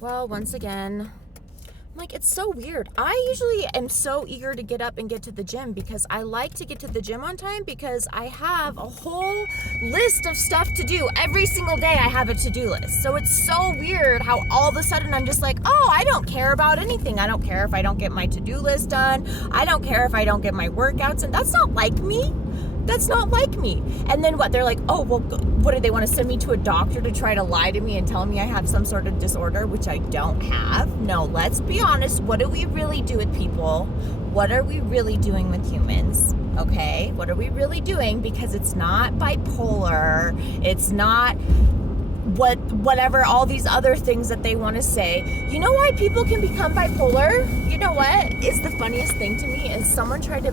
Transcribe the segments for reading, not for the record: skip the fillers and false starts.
Well, once again, like, it's so weird. I usually am so eager to get up and get to the gym because I like to get to the gym on time because I have a whole list of stuff to do. Every single day I have a to-do list. So it's so weird how all of a sudden I'm just like, oh, I don't care about anything. I don't care if I don't get my to-do list done. I don't care if I don't get my workouts. And that's not like me. That's not like me. And then what? They're like, oh, well, what do they want to send me to a doctor to try to lie to me and tell me I have some sort of disorder, which I don't have? No, let's be honest. What do we really do with people? What are we really doing with humans? Okay? What are we really doing? Because it's not bipolar. It's not whatever, all these other things that they want to say. You know why people can become bipolar? You know what is the funniest thing to me is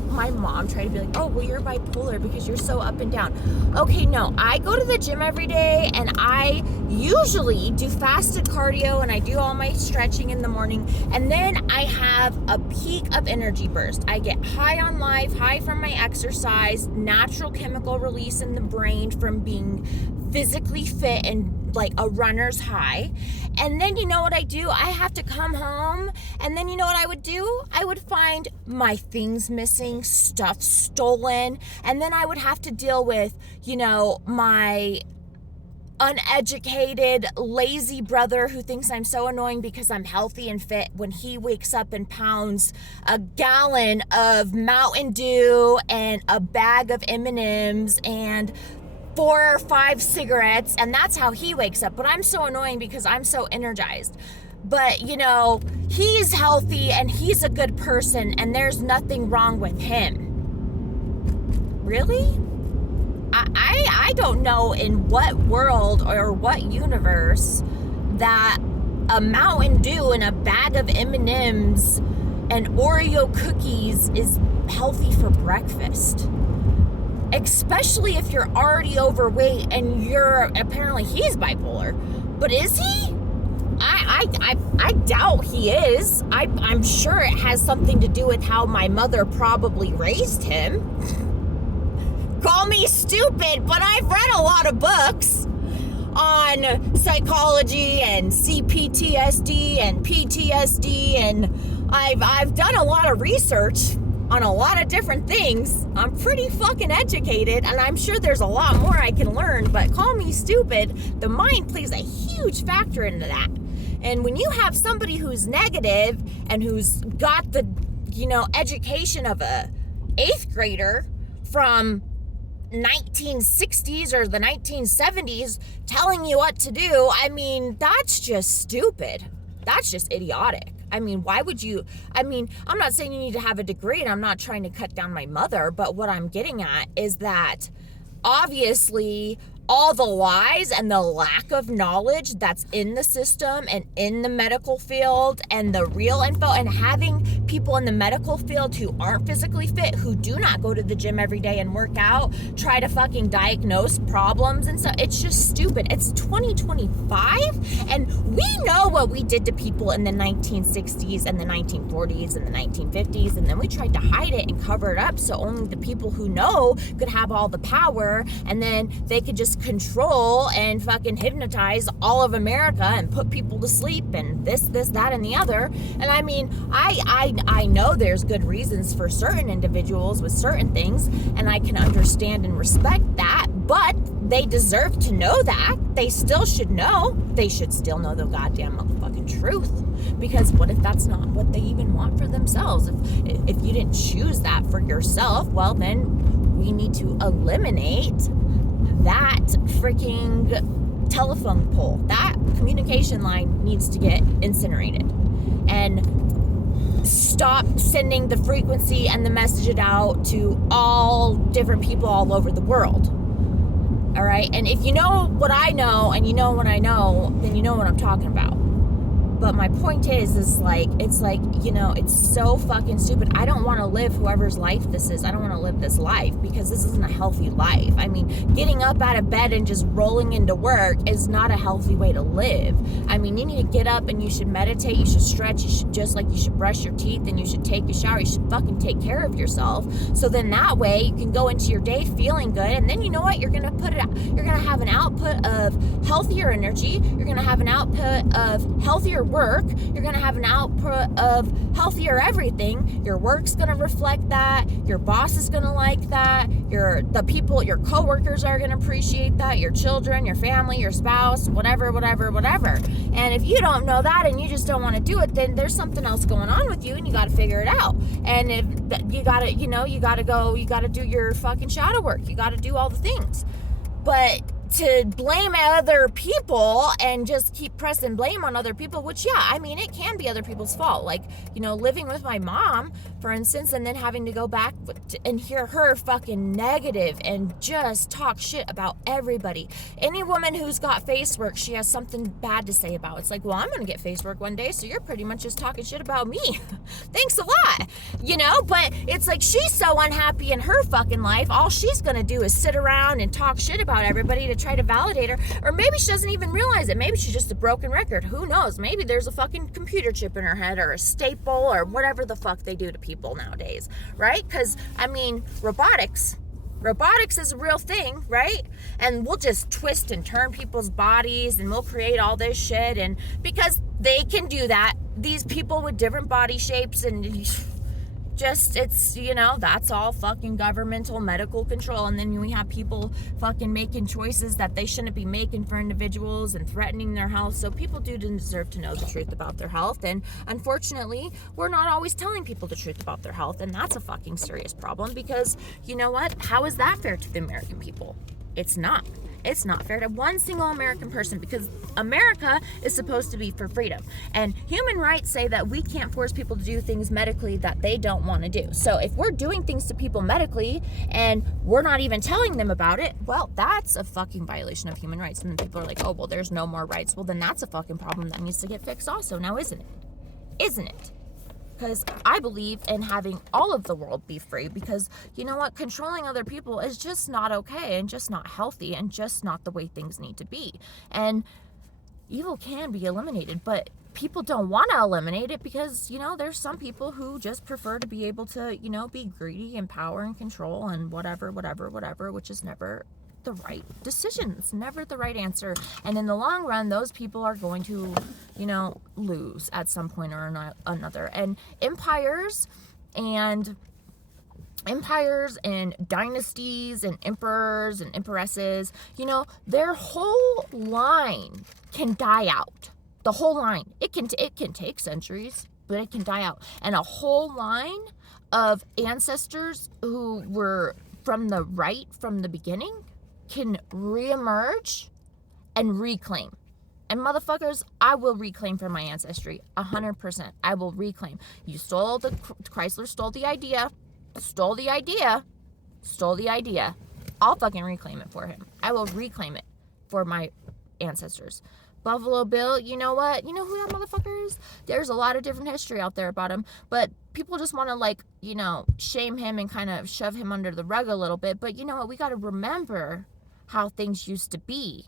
my mom tried to be like, oh, well, you're bipolar because you're so up and down. Okay, no, I go to the gym every day and I usually do fasted cardio and I do all my stretching in the morning, and then I have a peak of energy burst. I get high on life, high from my exercise, natural chemical release in the brain from being physically fit and like a runner's high. And then you know what I do? I have to come home, and then you know what I would do? I would find my things missing, stuff stolen, and then I would have to deal with, my uneducated, lazy brother who thinks I'm so annoying because I'm healthy and fit when he wakes up and pounds a gallon of Mountain Dew and a bag of M&Ms and 4 or 5 cigarettes, and that's how he wakes up. But I'm so annoying because I'm so energized. But, he's healthy and he's a good person and there's nothing wrong with him. Really? I don't know in what world or what universe that a Mountain Dew and a bag of M&Ms and Oreo cookies is healthy for breakfast. Especially if you're already overweight and apparently he's bipolar. But is he? I doubt he is. I'm sure it has something to do with how my mother probably raised him. Call me stupid, but I've read a lot of books on psychology and CPTSD and PTSD, and I've done a lot of research on a lot of different things. I'm pretty fucking educated, and I'm sure there's a lot more I can learn, but call me stupid. The mind plays a huge factor into that. And when you have somebody who's negative and who's got the, education of a 8th grader from 1960s or the 1970s telling you what to do, that's just stupid. That's just idiotic. Why would you? I'm not saying you need to have a degree, and I'm not trying to cut down my mother, but what I'm getting at is that obviously all the lies and the lack of knowledge that's in the system and in the medical field and the real info, and having people in the medical field who aren't physically fit, who do not go to the gym every day and work out, try to fucking diagnose problems and stuff. It's just stupid. It's 2025, and we know what we did to people in the 1960s and the 1940s and the 1950s, and then we tried to hide it and cover it up so only the people who know could have all the power, and then they could just control and fucking hypnotize all of America and put people to sleep and this, that, and the other. And I know there's good reasons for certain individuals with certain things, and I can understand and respect that, but they deserve to know that. They still should know. They should still know the goddamn motherfucking truth. Because what if that's not what they even want for themselves? If you didn't choose that for yourself, well, then we need to eliminate that freaking telephone pole. That communication line needs to get incinerated. And stop sending the frequency and the message out to all different people all over the world. All right? And if you know what I know and you know what I know, then you know what I'm talking about. But my point is it's so fucking stupid. I don't want to live whoever's life this is. I don't want to live this life because this isn't a healthy life. Getting up out of bed and just rolling into work is not a healthy way to live. You need to get up and you should meditate, you should stretch, you should brush your teeth, and you should take a shower. You should fucking take care of yourself. So then that way you can go into your day feeling good, and then you know what? You're going to put it out. You're going to have an output of healthier energy. You're going to have an output of healthier work, you're going to have an output of healthier everything. Your work's going to reflect that. Your boss is going to like that. Your coworkers are going to appreciate that. Your children, your family, your spouse, whatever. And if you don't know that and you just don't want to do it, then there's something else going on with you and you got to figure it out. And if you got to do your fucking shadow work. You got to do all the things. But to blame other people and just keep pressing blame on other people, which, yeah, I mean, it can be other people's fault. Like, living with my mom, for instance, and then having to go back and hear her fucking negative and just talk shit about everybody. Any woman who's got face work, she has something bad to say about. It's like, well, I'm going to get face work one day, so you're pretty much just talking shit about me. Thanks a lot. But it's like she's so unhappy in her fucking life, all she's going to do is sit around and talk shit about everybody to try to validate her. Or maybe she doesn't even realize it. Maybe she's just a broken record. Who knows? Maybe there's a fucking computer chip in her head or a staple or whatever the fuck they do to people nowadays, right? Because, I mean, robotics is a real thing, right? And we'll just twist and turn people's bodies and we'll create all this shit. And because they can do that, these people with different body shapes and it's, that's all fucking governmental medical control. And then we have people fucking making choices that they shouldn't be making for individuals and threatening their health. So people do deserve to know the truth about their health. And unfortunately, we're not always telling people the truth about their health. And that's a fucking serious problem because, you know what? How is that fair to the American people? It's not. It's not fair to one single American person because America is supposed to be for freedom. And human rights say that we can't force people to do things medically that they don't want to do. So if we're doing things to people medically and we're not even telling them about it, well, that's a fucking violation of human rights. And then people are like, oh, well, there's no more rights. Well, then that's a fucking problem that needs to get fixed also. Now, isn't it? Isn't it? Because I believe in having all of the world be free because, you know what, controlling other people is just not okay and just not healthy and just not the way things need to be. And evil can be eliminated, but people don't want to eliminate it because, there's some people who just prefer to be able to, be greedy and power and control and whatever, which is never the right decision. It's never the right answer. And in the long run, those people are going to, lose at some point or another. And empires and dynasties and emperors and empresses, their whole line can die out. The whole line. It can take centuries, but it can die out. And a whole line of ancestors who were from the beginning can reemerge and reclaim. And motherfuckers, I will reclaim from my ancestry 100%. I will reclaim. Chrysler stole the idea. I'll fucking reclaim it for him. I will reclaim it for my ancestors. Buffalo Bill, you know what? You know who that motherfucker is? There's a lot of different history out there about him, but people just want to shame him and kind of shove him under the rug a little bit. But you know what? We got to remember how things used to be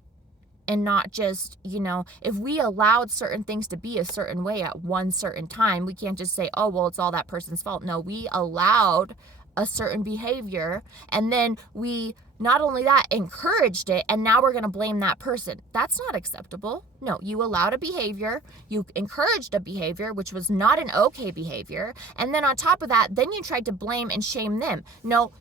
and not just, if we allowed certain things to be a certain way at one certain time, we can't just say, oh, well, it's all that person's fault. No, we allowed a certain behavior and then we not only that encouraged it and now we're going to blame that person. That's not acceptable. No, you allowed a behavior, you encouraged a behavior which was not an okay behavior, and then on top of that, then you tried to blame and shame them. No,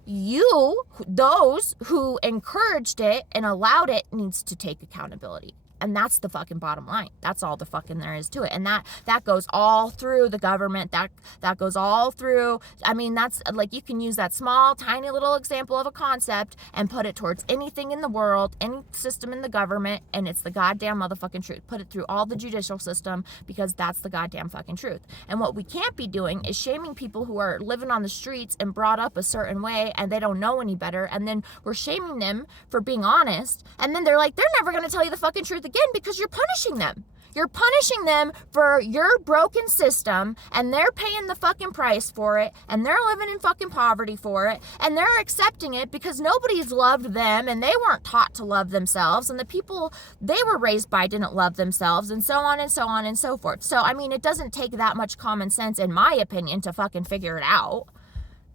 those who encouraged it and allowed it, needs to take accountability. And that's the fucking bottom line. That's all the fucking there is to it. And that goes all through the government. That goes all through. I mean, that's like, you can use that small, tiny little example of a concept and put it towards anything in the world, any system in the government, and it's the goddamn motherfucking truth. Put it through all the judicial system because that's the goddamn fucking truth. And what we can't be doing is shaming people who are living on the streets and brought up a certain way and they don't know any better. And then we're shaming them for being honest. And then they're like, they're never going to tell you the fucking truth again because you're punishing them. You're punishing them for your broken system, and they're paying the fucking price for it, and they're living in fucking poverty for it, and they're accepting it because nobody's loved them, and they weren't taught to love themselves, and the people they were raised by didn't love themselves, and so on and so on and so forth. So, I mean, it doesn't take that much common sense, in my opinion, to fucking figure it out.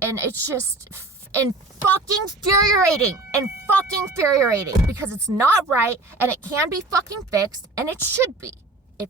And it's just fucking infuriating because it's not right and it can be fucking fixed and it should be. It